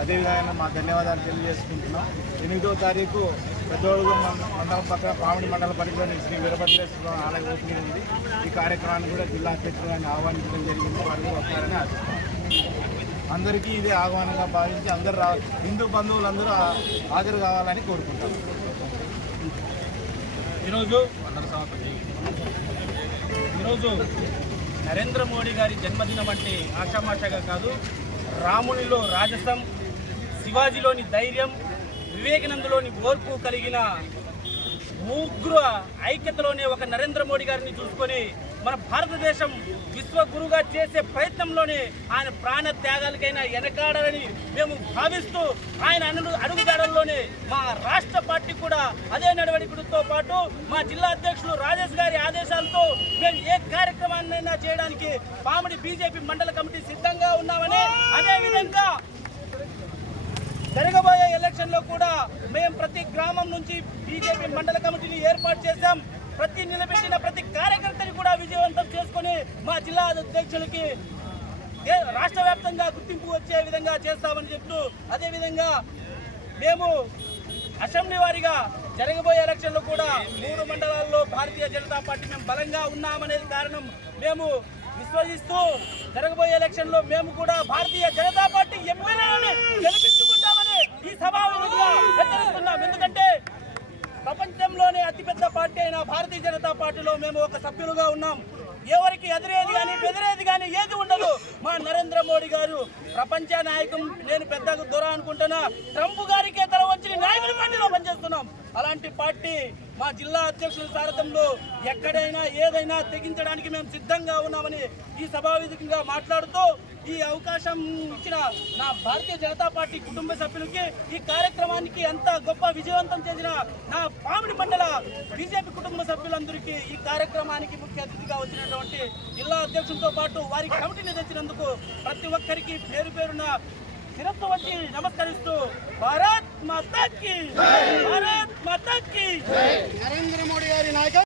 అదేవిధంగా మా ధన్యవాదాలు తెలియజేసుకుంటున్నాం. ఎనిమిదో తారీఖు పెద్దోడుగు మండలం పక్కన పామిడి మండల పరిధిలోని శ్రీ వీరభద్రేశ్వర ఆలయ ఓపెనింగ్ ఉంది. ఈ కార్యక్రమాన్ని కూడా జిల్లా అధ్యక్షులు ఆహ్వానించడం జరిగింది. వారు వస్తారని ఆశిస్తున్నాం. అందరికీ ఇదే ఆహ్వానంగా భావించి అందరూ రా హిందూ బంధువులందరూ హాజరు కావాలని కోరుకుంటాం. ఈరోజు ఈరోజు నరేంద్ర మోడీ గారి జన్మదినం అంటే ఆషామాషగా కాదు. రామునిలో రాజసం శివాజీలోని ధైర్యం వివేకానందలోని ఓర్పు కలిగిన ఉగ్ర ఐక్యతలోనే ఒక నరేంద్ర మోడీ గారిని చూసుకొని మన భారతదేశం విశ్వగురుగా చేసే ప్రయత్నంలోనే ఆయన ప్రాణ త్యాగాలకైనా వెనకాడాలని మేము భావిస్తూ ఆయన అను అడుగుదారంలోనే మా రాష్ట్ర పార్టీ కూడా అదే నడవడికతో పాటు మా జిల్లా అధ్యక్షులు రాజేష్ గారి ఆదేశాలతో మేము ఏ కార్యక్రమాన్నైనా చేయడానికి పామిడి బీజేపీ మండల కమిటీ సిద్ధంగా ఉన్నామని అదే విధంగా జరగబోయే ఎలక్షన్లో కూడా మేము ప్రతి గ్రామం నుంచి బీజేపీ మండల కమిటీని ఏర్పాటు చేశాం. ప్రతి నిలబెట్టిన ప్రతి కార్యకర్తని కూడా విజయవంతం చేసుకొని మా జిల్లా అధ్యక్షులకి రాష్ట్ర వ్యాప్తంగా గుర్తింపు వచ్చే విధంగా చేస్తామని చెప్తూ అదేవిధంగా మేము అసెంబ్లీ వారిగా జరగబోయే ఎలక్షన్లో కూడా మూడు మండలాల్లో భారతీయ జనతా పార్టీ మేము బలంగా ఉన్నామనేది కారణం మేము విశ్వసిస్తూ జరగబోయే ఎలక్షన్లో మేము కూడా భారతీయ జనతా జనతా పార్టీలో మేము ఒక సభ్యులుగా ఉన్నాం. ఎవరికి ఎదిరేది కానీ బెదిరేది కానీ ఏది ఉండదు. మా నరేంద్ర మోడీ గారు ప్రపంచ నాయకం నేను పెద్ద దొర అనుకుంటున్నా. ట్రంప్ గారికే తల వచ్చి నాయకుల పార్టీలో పనిచేస్తున్నాం. అలాంటి పార్టీ మా జిల్లా అధ్యక్షుల సారథంలో ఎక్కడైనా ఏదైనా తెగించడానికి మేము సిద్ధంగా ఉన్నామని ఈ సభావేదికగా మాట్లాడుతూ ఈ అవకాశం ఇచ్చిన నా భారతీయ జనతా పార్టీ కుటుంబ సభ్యులకి ఈ కార్యక్రమానికి ఎంత గొప్ప విజయవంతం చేసిన నా మండల బీజేపీ కుటుంబ సభ్యులందరికీ ఈ కార్యక్రమానికి ముఖ్య అతిథిగా వచ్చినటువంటి జిల్లా అధ్యక్షులతో పాటు వారి కమిటీని తెచ్చినందుకు ప్రతి ఒక్కరికి పేరు పేరున శిరస్సు వచ్చి నమస్కరిస్తూ భారత్ మాతాకి భారత్ మాతాకి. నరేంద్ర మోడీ గారి నాయకత్వం